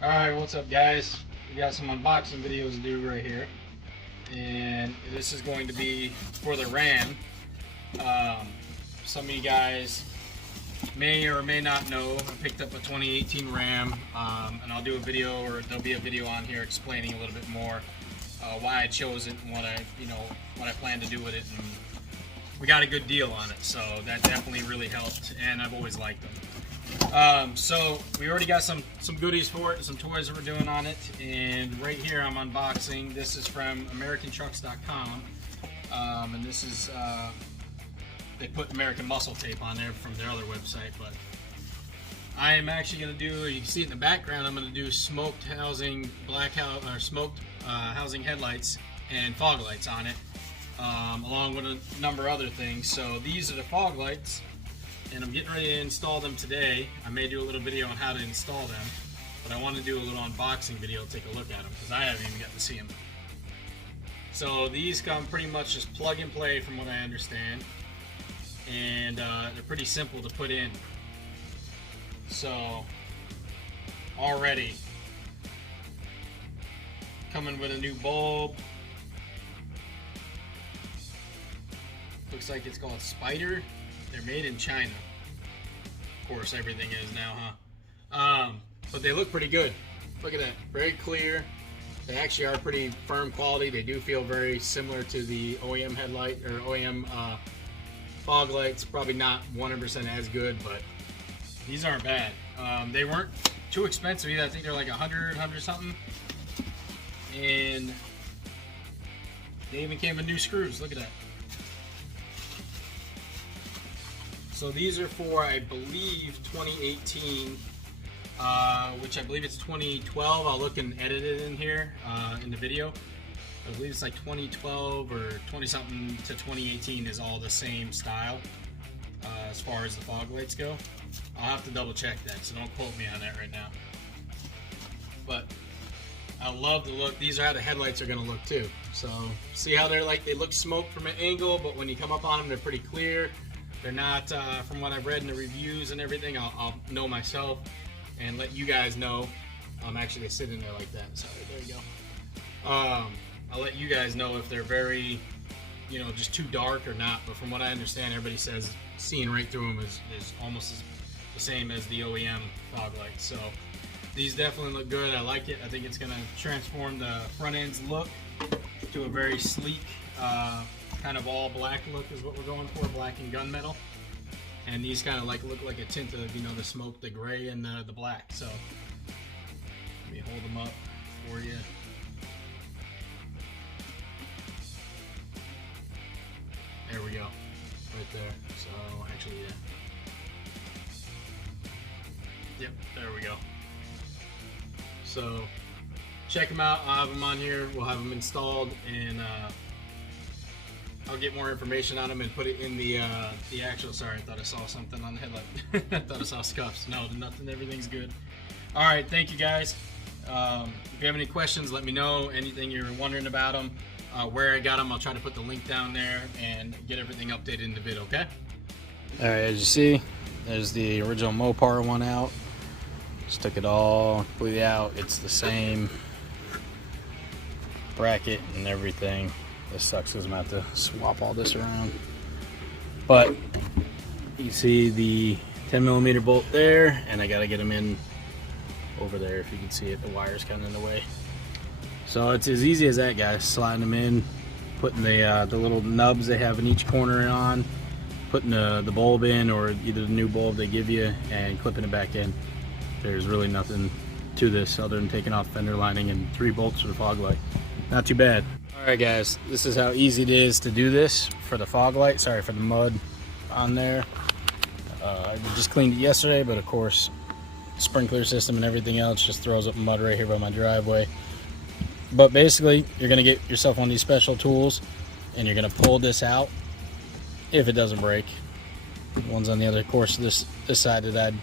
Alright, what's up guys? We got some unboxing videos to do right here. And this is going to be for the Ram. Some of you guys may or may not know I picked up a 2018 Ram, and I'll do a video, or there'll be a video on here explaining a little bit more why I chose it and what I plan to do with it. And we got a good deal on it, so that definitely really helped, and I've always liked them. So we already got some goodies for it, some toys that we're doing on it, and right here I'm unboxing. This is from AmericanTrucks.com, and this is they put American Muscle Tape on there from their other website, but I am actually going to do, you can see it in the background, I'm going to do smoked housing housing headlights and fog lights on it, along with a number of other things. So these are the fog lights, and I'm getting ready to install them today. I may do a little video on how to install them, but I want to do a little unboxing video to take a look at them because I haven't even got to see them. So these come pretty much just plug and play from what I understand, and they're pretty simple to put in. So already coming with a new bulb. Looks like it's called Spider. They're made in China. Of course, everything is now, huh? But they look pretty good. Look at that, very clear. They actually are pretty firm quality. They do feel very similar to the OEM headlight or OEM fog lights. Probably not 100% as good, but these aren't bad. They weren't too expensive either. I think they're like 100 something. And they even came with new screws. Look at that. So these are for, I believe, 2018, which I believe it's 2012. I'll look and edit it in here in the video. I believe it's like 2012 or 20-something to 2018 is all the same style as far as the fog lights go. I'll have to double check that, so don't quote me on that right now. But I love the look. These are how the headlights are going to look too. So see how they're like, they look smoked from an angle, but when you come up on them, they're pretty clear. They're not, from what I've read in the reviews and everything, I'll know myself and let you guys know. Actually, they sit in there like that. Sorry, there you go. I'll let you guys know if they're very, just too dark or not. But from what I understand, everybody says seeing right through them is almost the same as the OEM fog lights. So these definitely look good. I like it. I think it's going to transform the front end's look to a very sleek, kind of all black look is what we're going for, black and gunmetal. And these kind of look like a tint of the smoke, the gray and the black. So let me hold them up for you. There we go, right there. So actually, yeah. Yep, there we go. So check them out. I'll have them on here. We'll have them installed, and I'll get more information on them and put it in the actual. Sorry, I thought I saw something on the headlight. I thought I saw scuffs. No, nothing. Everything's good. All right, thank you guys. If you have any questions, let me know. Anything you're wondering about them, where I got them, I'll try to put the link down there and get everything updated in the vid. Okay. All right, as you see, there's the original Mopar one out. Just took it all completely out. It's the same bracket and everything. This sucks because I'm going to have to swap all this around. But you see the 10mm bolt there, and I got to get them in over there. If you can see it, the wire's kind of in the way. So it's as easy as that, guys. Sliding them in, putting the little nubs they have in each corner on, putting the bulb in, or either the new bulb they give you, and clipping it back in. There's really nothing to this other than taking off fender lining and 3 bolts for the fog light. Not too bad. Alright guys, this is how easy it is to do this for the fog light. Sorry for the mud on there. I just cleaned it yesterday, but of course sprinkler system and everything else just throws up mud right here by my driveway. But basically, you're going to get yourself one of these special tools, and you're going to pull this out if it doesn't break. The ones on the other course, this side that I'd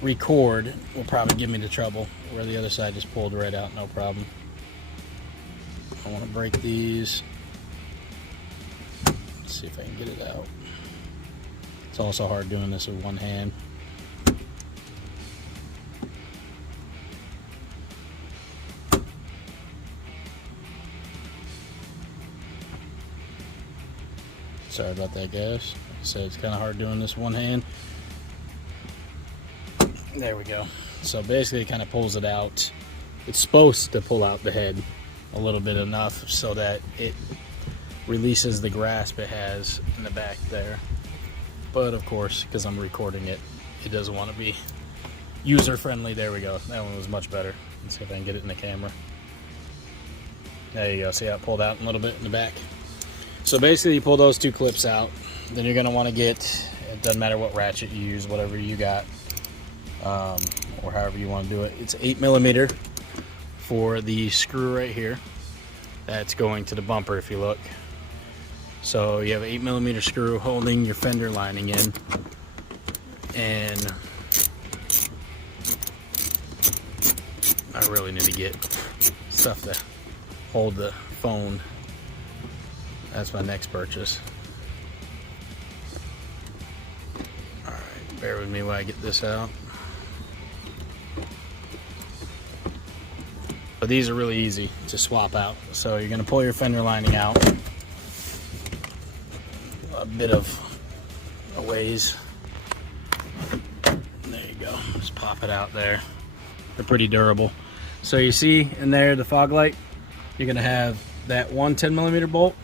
record will probably give me the trouble, where the other side just pulled right out, no problem. I want to break these. Let's see if I can get it out. It's also hard doing this with one hand. Sorry about that, guys. Like I said, it's kind of hard doing this one hand. There we go. So basically it kind of pulls it out. It's supposed to pull out the head a little bit enough so that it releases the grasp it has in the back there. But of course, because I'm recording it, it doesn't want to be user friendly. There we go. That one was much better. Let's see if I can get it in the camera. There you go. See how it pulled out a little bit in the back? So basically you pull those two clips out. Then you're going to want to get, it doesn't matter what ratchet you use, whatever you got, or however you want to do it. It's 8mm for the screw right here. That's going to the bumper if you look. So you have an 8mm screw holding your fender lining in. And I really need to get stuff to hold the phone. That's my next purchase. Alright, bear with me while I get this out. But these are really easy to swap out. So you're going to pull your fender lining out a bit of a ways. There you go. Just pop it out there. They're pretty durable. So you see in there the fog light, you're going to have that one 10mm bolt,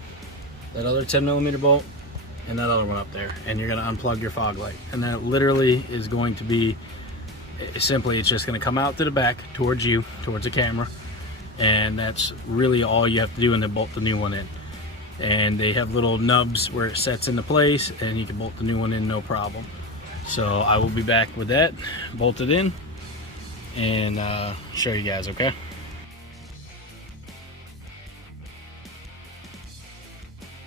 that other 10mm bolt, and that other one up there. And you're going to unplug your fog light. And that literally is going to be, simply it's just going to come out to the back towards you, towards the camera. And that's really all you have to do, and then bolt the new one in. And they have little nubs where it sets into place, and you can bolt the new one in no problem. So I will be back with that bolted in and show you guys, okay?